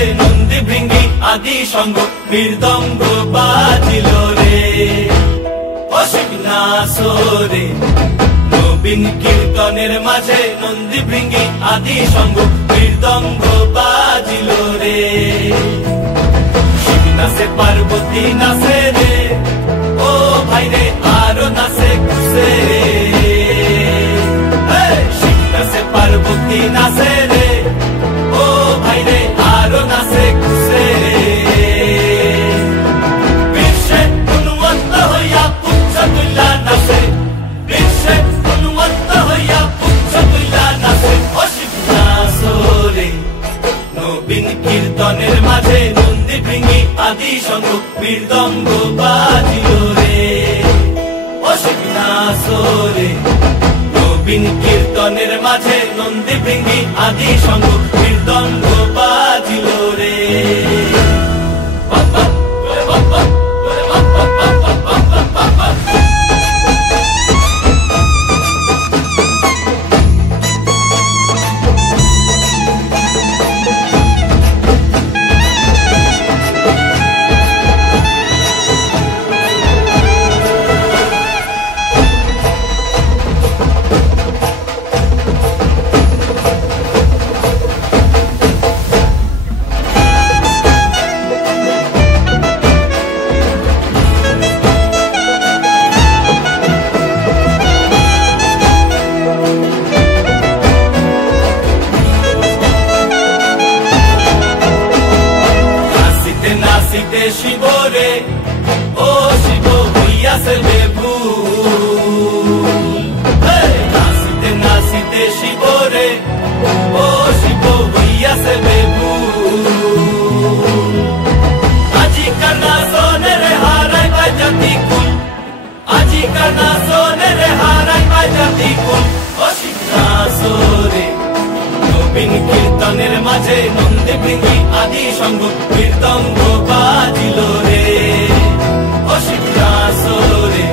মাঝে নন্দী ভৃঙ্গি আদি সঙ্গ মৃদঙ্গ বাজিল রে অসীম নাসরে নবীন কীর্তনের মাঝে নন্দী ভৃঙ্গি আদি সঙ্গ মৃদঙ্গ বাজিল রে শিব নাচে পার্বতী নাচে রে ও ভাই রে আরো নাচে খুশে শিব নাচে পার্বতী নাচে রে ও ভাই রে আরো নাচে খুশে বিশ্বে গুণবন্ত হইয়া পুচ্ছ তুল্লা নাচে বিশ্বে গুণবন্ত হইয়া পুচ্ছ তুল্লা নাচে অসীম নাচরে নবীন কীর্তনের মাঝে নন্দী ভৃঙ্গি আদি সঙ্গ মৃদঙ্গ বাজিল রে অসীম নাচরে নবীন কীর্তনের মাঝে নন্দী ভৃঙ্গি আদি সঙ্গ মৃদঙ্গ বাজিল রে শিবরে ও শিব হইয়াছে বেভুল নাচিতে নাচিতে শিবরে ও শিব হইয়াছে বেভুল আজিকার নাচনের হারাই পাই জাতি কুল আজিকার নাচনের হারাই পাই জাতি কুল অসীম নাচরে নবীন কীর্তনের মাঝে নন্দী ভৃঙ্গি আদি সঙ্গ মৃদঙ্গ বাজিল রে অসীম নাচরে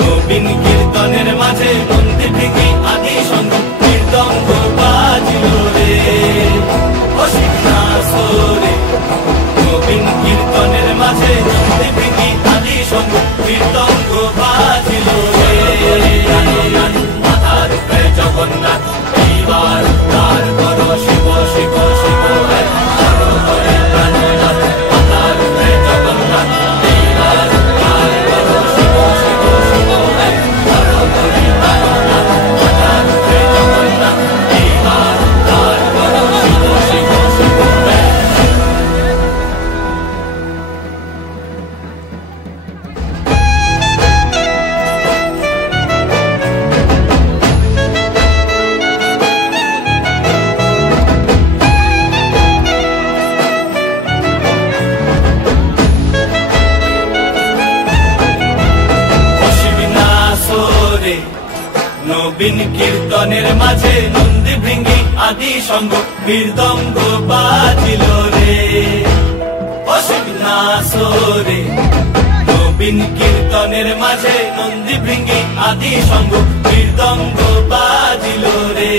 নবীন কীর্তনের মাঝে নন্দী ভৃঙ্গি আদি সঙ্গ মৃদঙ্গ বাজিল রে অসীম নাচরে নবীন কীর্তনের মাঝে নন্দী ভৃঙ্গি আদি সঙ্গ মৃদঙ্গ বাজিল রে মাথার উপরে জগন্নাথ এইবার তার করো শিব শিব শিব করো করে প্রাণনাথ মাথার উপরে জগন্নাথ এইবার তার করো শিব শিব শিব করো করে প্রাণনাথ মাথার উপরে জগন্নাথ এইবার তার করো শিব শিব শিব নবীন কীর্তনের মাঝে নন্দী ভৃঙ্গি আদি সঙ্গ মৃদঙ্গ বাজিল রে অসীম নাচরে নবীন কীর্তনের মাঝে নন্দী ভৃঙ্গি আদি সঙ্গ মৃদঙ্গ বাজিল রে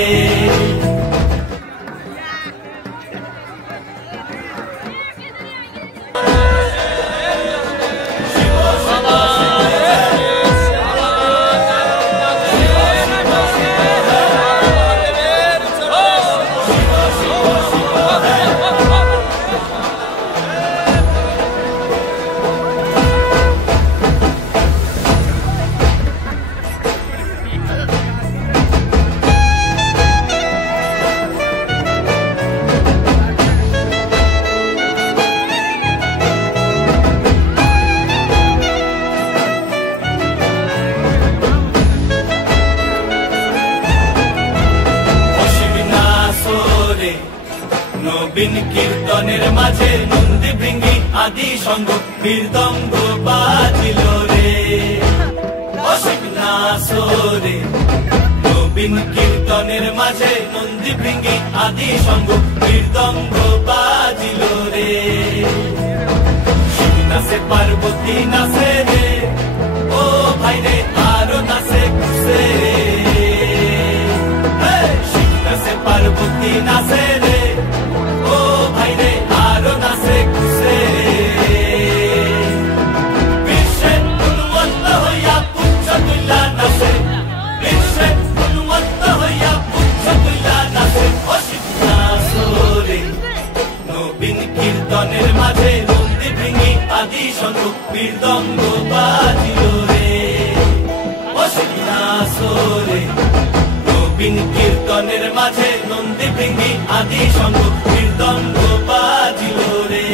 নবীন কীর্তনের মাঝে নন্দী ভৃঙ্গি আদি সঙ্গ মৃদঙ্গ বাজিল রে অসীম নাচরে নবীন কীর্তনের মাঝে নন্দী ভৃঙ্গি আদি সঙ্গ মৃদঙ্গ বাজিল রে শিব নাচে পার্বতী নাচে রে ও ভাই রে আরো নাচে খুশে শিব নাচে পার্বতী নাচে রে ও ভাই রে কীর্তনের মাঝে নন্দী ভৃঙ্গি আদি শঙ্খ মৃদঙ্গ বাজিল রে অসিনাসরে নবীন কীর্তনের মাঝে নন্দী ভৃঙ্গি আদি শঙ্খ মৃদঙ্গ বাজিল রে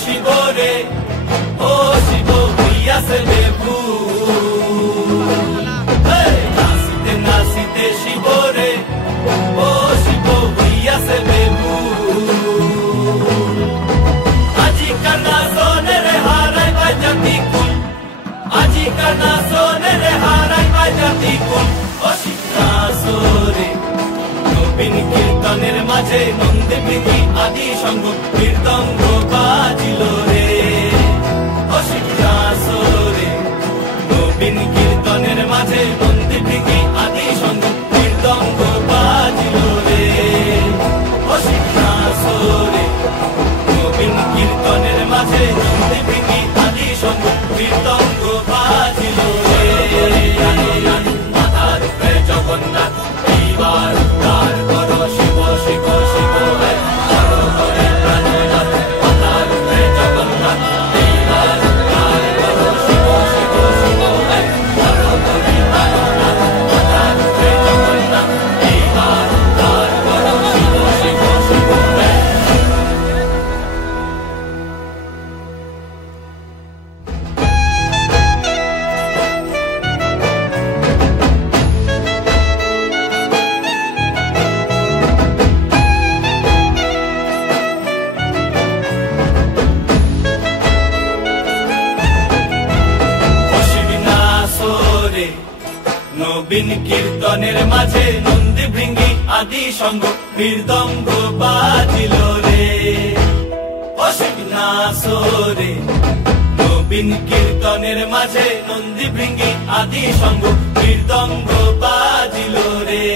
শিব রে ও শিব হইয়াছে দেবু নাচিতে নাচিতে শিব রে ও শিব হইয়াছে দেবু আজি কানা সোনে রে হারাই বাজাতি কুল আজি কানা সোনে রে হারাই বাজাতি কুল ও শিবনাসরে নবীন কীর্তনের মাঝে নন্দী ভৃঙ্গি আদি শঙ্খ মৃদঙ্গ বাজিল রে অসিনাসরে নবীন কীর্তনের মাঝে নন্দী ভৃঙ্গি আদি শঙ্খ মৃদঙ্গ বাজিল রে অসিনাসরে নবীন কীর্তনের মাঝে নন্দী ভৃঙ্গি আদি শঙ্খ মৃদঙ্গ বাজিল রে মাথার উপরে জগন্নাথ এইবার উদ্ধার করো শিব শিব শিব করো করে প্রাণনাথ মাথার উপরে জগন্নাথ এইবার উদ্ধার করো শিব শিব শিব করো করে প্রাণনাথ মাথার উপরে জগন্নাথ এইবার উদ্ধার করো শিব শিব শিব নবীন কীর্তনের মাঝে নন্দী ভৃঙ্গি আদি শঙ্খ মৃদঙ্গ বাজিল রে অসিনাসরে নবীন কীর্তনের মাঝে নন্দী ভৃঙ্গি আদি শঙ্খ মৃদঙ্গ বাজিল রে